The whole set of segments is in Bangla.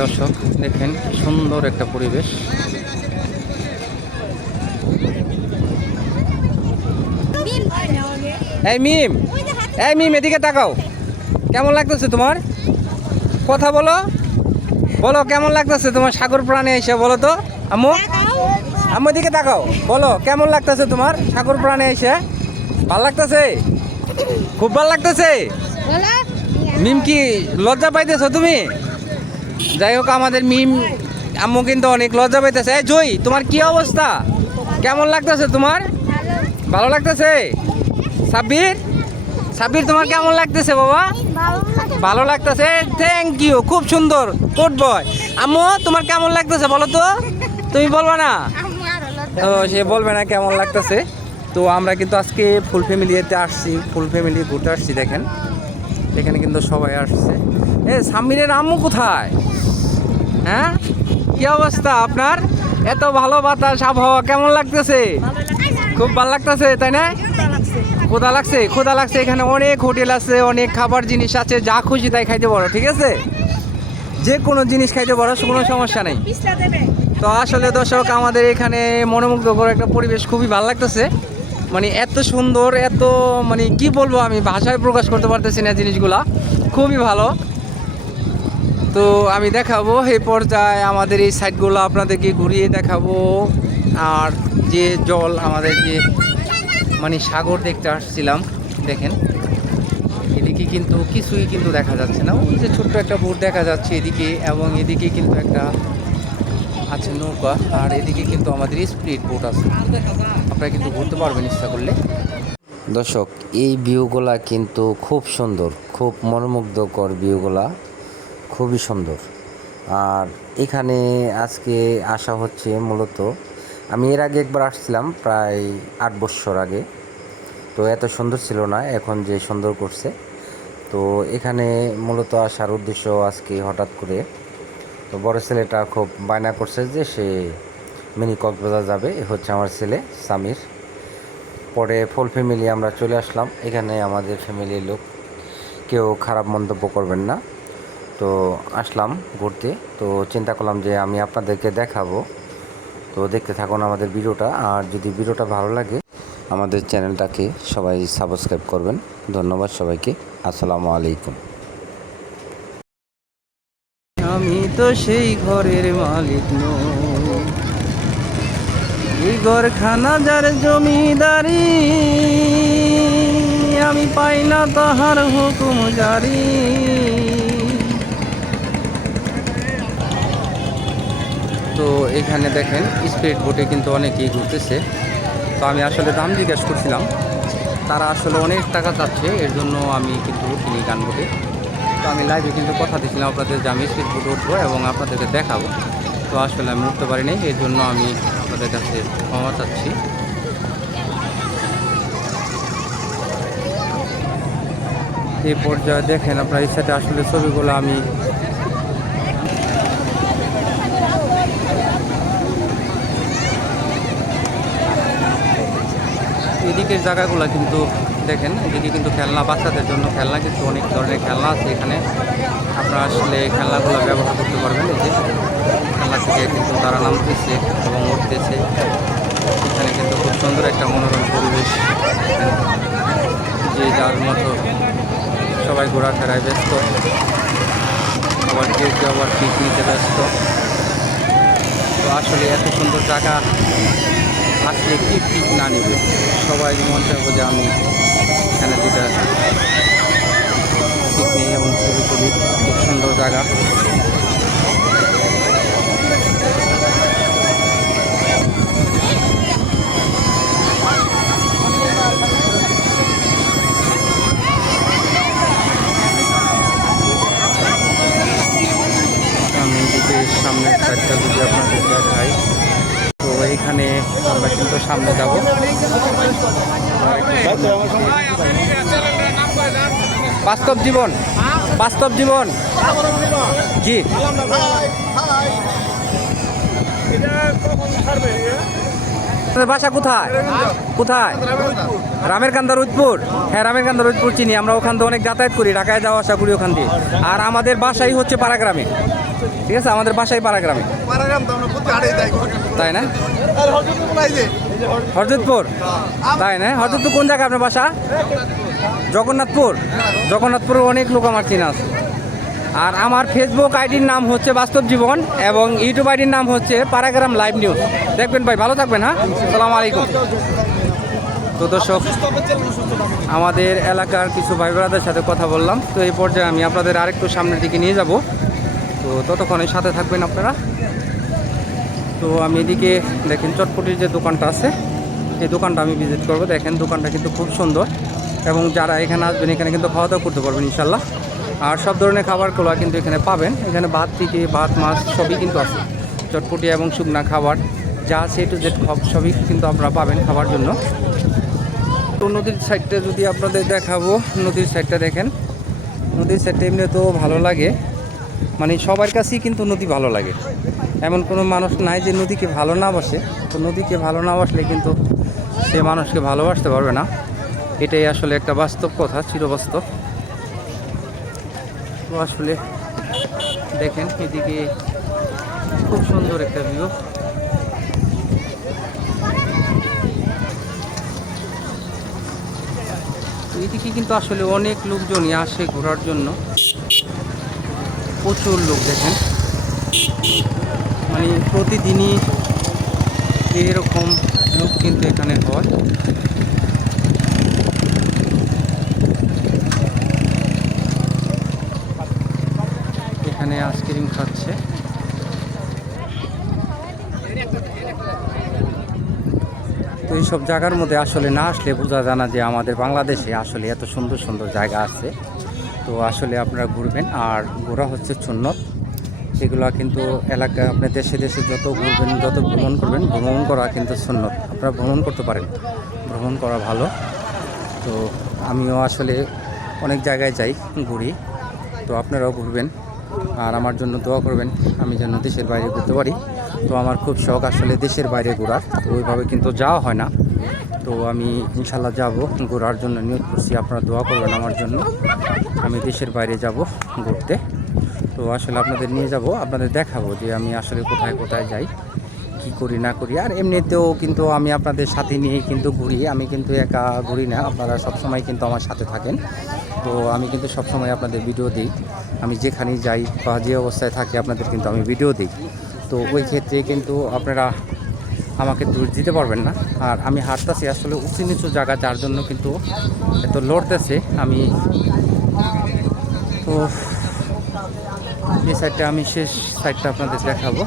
দর্শক দেখেন কি সুন্দর একটা পরিবেশ। এই মিম এই মিম এদিকে তাকাও। কেমন লাগতেছে তোমার? কথা বলো। বলো কেমন লাগতেছে তোমার সাগর প্রাণে এসে বলো তো? আম্মু? আম্মু এদিকে তাকাও। বলো কেমন লাগতেছে তোমার সাগর প্রাণে এসে? ভালো লাগতেছে? খুব ভালো লাগতেছে? মিম কি লজ্জা পাইতেছো তুমি? যাই হোক, আমাদের মিম আম্মু কিন্তু অনেক লজ্জা পাইতেছে। জয় তোমার কি অবস্থা? কেমন লাগতেছে তোমার? ভালো লাগতেছে? সাব্বির? সাব্বির, তোমার কেমন লাগতেছে বাবা? ভালো লাগতেছে। থ্যাংক ইউ খুব সুন্দর গুড বয় আম্মু, তোমার কেমন লাগতেছে বলো তো? তুমি বলবা না? তো সে বলবে না কেমন লাগতেছে। তো আমরা কিন্তু আজকে ফুল ফ্যামিলিতে আসছি ফুল ফ্যামিলি ঘুরতে আসছি, দেখেন। এখানে কিন্তু সবাই আসছে। এ, সামিরের আম্মু কোথায়? হ্যাঁ? কি অবস্থা আপনার? এত ভালো বাতাস, আবহাওয়া কেমন লাগতেছে? খুব ভালো লাগতেছে, তাই না? খোদা লাগছে খোদা লাগছে। এখানে অনেক হোটেল আছে, অনেক খাবার জিনিস আছে, যা খুশি তাই খাইতে পারো, ঠিক আছে? যে কোনো জিনিস খাইতে পারো, কোনো সমস্যা নেই। তো আসলে দর্শক, আমাদের এখানে মনোমুগ্ধকর একটা পরিবেশ খুবই ভালো লাগতেছে। মানে এত সুন্দর, এত মানে কি বলব আমি, ভাষায় প্রকাশ করতে পারতেছি না জিনিসগুলা। খুবই ভালো। তো আমি দেখাবো এই পর্যায়ে আমাদের এই সাইডগুলো আপনাদেরকে ঘুরিয়ে দেখাবো। আর যে জল আমাদের যে মানে সাগর দেখতে আসছিলাম, দেখেন। এদিকে কিন্তু কিছুই কিন্তু দেখা যাচ্ছে না। ওই যে ছোট্ট একটা বোট দেখা যাচ্ছে এদিকে, এবং এদিকে কিন্তু একটা আছে নৌকা, আর এদিকে কিন্তু আমাদের স্পিড বোট আছে। আপনারা কিন্তু ঘুরতে পারবেন ইচ্ছা করলে। দর্শক, এই ভিউগুলা কিন্তু খুব সুন্দর, খুব মনোমুগ্ধকর ভিউগুলা। খুবই সুন্দর। আর এখানে আজকে আসা হচ্ছে মূলত, আমি এর আগে একবার আসছিলাম প্রায় আট বছর আগে। তো এত সুন্দর ছিল না, এখন যে সুন্দর করছে। তো এখানে মূলত আসার উদ্দেশ্য আজকে হঠাৎ করে, তো বড় ছেলেটা খুব বায়না করছে যে সে মিনি কক্সবাজার যাবে, এ হচ্ছে আমার ছেলে সামির। পরে ফুল ফ্যামিলি আমরা চলে আসলাম, এখানে আমাদের ফ্যামিলির লোক। কেউ খারাপ মন্তব্য করবেন না। তো আসলাম ঘুরতে। তো চিন্তা করলাম যে আমি আপনাদেরকে দেখাবো। তো দেখতে থাকুন আমাদের ভিডিওটা। আর যদি ভিডিওটা ভালো লাগে, আমাদের চ্যানেলটাকে সবাই সাবস্ক্রাইব করবেন। ধন্যবাদ সবাইকে। আসসালামু আলাইকুম। আমি তো সেই ঘরের মালিক নই। এই ঘরখানা যার জমিদারি, আমি পাই না তাহার হুকুম জারি। তো এখানে দেখেন স্পিড বোটে কিন্তু অনেকেই ঘুরতেছে। তো আমি আসলে দাম জিজ্ঞেস করছিলাম, তারা আসলে অনেক টাকা চাচ্ছে, এর জন্য আমি কিন্তু কিনি গান বোটে তো আমি লাইভে কিন্তু কথা দিয়েছিলাম আপনাদের যে আমি স্পিড বোটে উঠবো এবং আপনাদেরকে দেখাবো। তো আসলে আমি উঠতে পারিনি এর জন্য আমি আপনাদের কাছে ক্ষমা চাচ্ছি। এই পর্যায়ে দেখেন আপনার এই সাথে আসলে ছবিগুলো আমি এদিকের জায়গাগুলো কিন্তু দেখেন, এদিকে কিন্তু খেলনা, বাচ্চাদের জন্য খেলনা কিন্তু অনেক ধরনের খেলনা আছে এখানে। আপনারা আসলে খেলনাগুলো ব্যবহার করতে পারবেন। এই যে খেলনা থেকে কিন্তু তারা নামতেছে এবং উঠতেছে। এখানে কিন্তু খুব সুন্দর একটা মনোরম পরিবেশ। যে যার মতো সবাই ঘোরাফেরায় ব্যস্ত। আবার কেউ কেউ আবার পিকনিকে ব্যস্ত। তো আসলে এত সুন্দর জায়গা। আসলে কি পিক না নিবে সবাই মন করব যে আমি এখানে দুটা পিক নিই এবং ছবি তুলি খুব সুন্দর জায়গা আমি এদিকে সামনের সাইডটা যদি আপনাদের দেখাই তো এইখানে আমরা কিন্তু সামনে যাব। বাস্তব জীবন বাস্তব জীবন। আপনাদের বাসা কোথায়? কোথায়? রামের কান্দা রোদপুর হ্যাঁ রামের কান্দা রোদপুর চিনি। আমরা ওখান থেকে অনেক যাতায়াত করি ঢাকায় যাওয়া আসা করি ওখান দিয়ে। আর আমাদের বাসাই হচ্ছে পাড়াগ্রামে। ঠিক আছে? আমাদের বাসাই পাড়াগ্রামে। তাই না? হরজতপুর? তাই না? হরজতপুর কোন জায়গায় আপনার বাসা? জগন্নাথপুর? জগন্নাথপুরের অনেক লোক আমার চেনা আছে। আর আমার ফেসবুক আইডির নাম হচ্ছে বাস্তব জীবন এবং ইউটিউব আইডির নাম হচ্ছে পারাগ্রাম লাইভ নিউজ। দেখবেন ভাই, ভালো থাকবেন হ্যাঁ? সালাম আলাইকুম। তো দর্শক, আমাদের এলাকার কিছু ভাই ব্রাদের সাথে কথা বললাম। তো এই পর্যায়ে আমি আপনাদের আরেকটু সামনের দিকে নিয়ে যাব। তো ততক্ষণে সাথে থাকবেন আপনারা। তো আমি এদিকে দেখেন, চটপটির যে দোকানটা আছে, এই দোকানটা আমি ভিজিট করব। দেখেন, দোকানটা কিন্তু খুব সুন্দর এবং যারা এখানে আসবেন, এখানে কিন্তু খাওয়া দাওয়া করতে পারবেন ইনশাল্লাহ আর সব ধরনের খাবারগুলো কিন্তু এখানে পাবেন। এখানে ভাত থেকে ভাত, মাছ সবই কিন্তু আছে। চটপটি এবং শুকনা খাবার, যা আছে টু জেড সবই কিন্তু আপনারা পাবেন খাবার জন্য। তো নদীর সাইডটা যদি আপনাদের দেখাবো, নদীর সাইডটা দেখেন। নদীর সাইডটা এমনি তো ভালো লাগে। মানে সবার কাছেই কিন্তু নদী ভালো লাগে। এমন কোনো মানুষ নাই যে নদীকে ভালো না বাসে। তো নদীকে ভালো না বাসলে কিন্তু সে মানুষকে ভালোবাসতে পারবে না। এটাই আসলে একটা বাস্তব কথা, চিরবাস্তব। আসলে, দেখেন এদিকে খুব সুন্দর একটা ভিউ এদিকে কিন্তু আসলে অনেক লোকজনই আসে ঘোরার জন্য। প্রচুর লোক দেখেন। মানে প্রতিদিনই এরকম লোক কিন্তু এখানে হয়। এখানে আইসক্রিম খাচ্ছে। তো এইসব জায়গার মধ্যে আসলে না আসলে বোঝা যায় না যে আমাদের বাংলাদেশে আসলে এত সুন্দর সুন্দর জায়গা আছে। তো আসলে আপনারা ঘুরবেন, আর ঘোরা হচ্ছে সুন্নত। এগুলো কিন্তু এলাকা আপনি দেশে দেশে যত ঘুরবেন, যত ভ্রমণ করবেন, ভ্রমণ করা কিন্তু সুন্নত। আপনারা ভ্রমণ করতে পারেন, ভ্রমণ করা ভালো। তো আমিও আসলে অনেক জায়গায় যাই, ঘুরি। তো আপনারাও ঘুরবেন। আর আমার জন্য দোয়া করবেন, আমি যেন দেশের বাইরে ঘুরতে পারি। তো আমার খুব শখ আসলে দেশের বাইরে ঘোরার, তো ওইভাবে কিন্তু যাওয়া হয় না। তো আমি ইনশাল্লাহ যাব, ঘোরার জন্য নিয়োগ করছি, আপনারা দোয়া করবেন আমার জন্য। আমি দেশের বাইরে যাব ঘুরতে। তো আসলে আপনাদের নিয়ে যাব, আপনাদের দেখাবো যে আমি আসলে কোথায় কোথায় যাই, কি করি না করি। আর এমনিতেও কিন্তু আমি আপনাদের সাথে নিয়ে কিন্তু ঘুরি, আমি কিন্তু একা ঘুরি না, আপনারা সবসময় কিন্তু আমার সাথে থাকেন। তো আমি কিন্তু সবসময় আপনাদের ভিডিও দিই। আমি যেখানেই যাই বা যে অবস্থায় থাকি, আপনাদের কিন্তু আমি ভিডিও দিই। তো ওই ক্ষেত্রে কিন্তু আপনারা আমাকে দূর দিতে পারবেন না। আর আমি হাঁটতেছি আসলে উঁচু নিচু জায়গা, যার জন্য কিন্তু এত লড়তেছে। আমি তো এই সাইডটা আমি শেষ সাইডটা আপনাদের দেখাবো।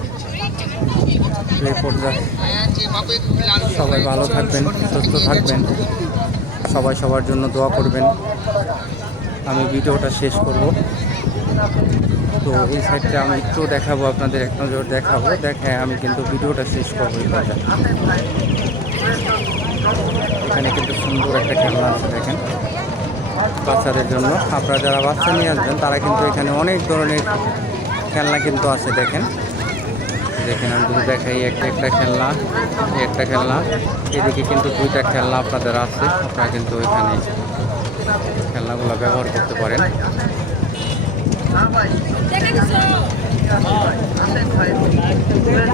সবাই ভালো থাকবেন, সুস্থ থাকবেন। সবাই সবার জন্য দোয়া করবেন। আমি ভিডিওটা শেষ করব। তো এই সাইডটা আমি একটু দেখাবো, আপনাদের এক নজর দেখাবো। দেখে আমি কিন্তু ভিডিওটা শেষ করব এখানে কিন্তু সুন্দর একটা খেলনা আছে, দেখেন। বাচ্চাদের জন্য। আপনারা যারা বাচ্চা নিয়ে আসবেন, তারা কিন্তু এখানে অনেক ধরনের খেলনা কিন্তু আছে, দেখেন। দেখেন, আমি যদি দেখাই একটা একটা খেলনা একটা খেলনা। এদিকে কিন্তু দুইটা খেলনা আপনাদের আছে। আপনারা কিন্তু ওইখানে খেলনাগুলো ব্যবহার করতে পারেন।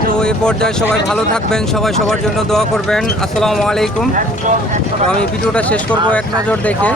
তো এই পর্যায়ে সবাই ভালো থাকবেন, সবাই সবার জন্য দোয়া করবেন। আসসালামু আলাইকুম। আমি ভিডিওটা শেষ করব, এক নজর দেখে।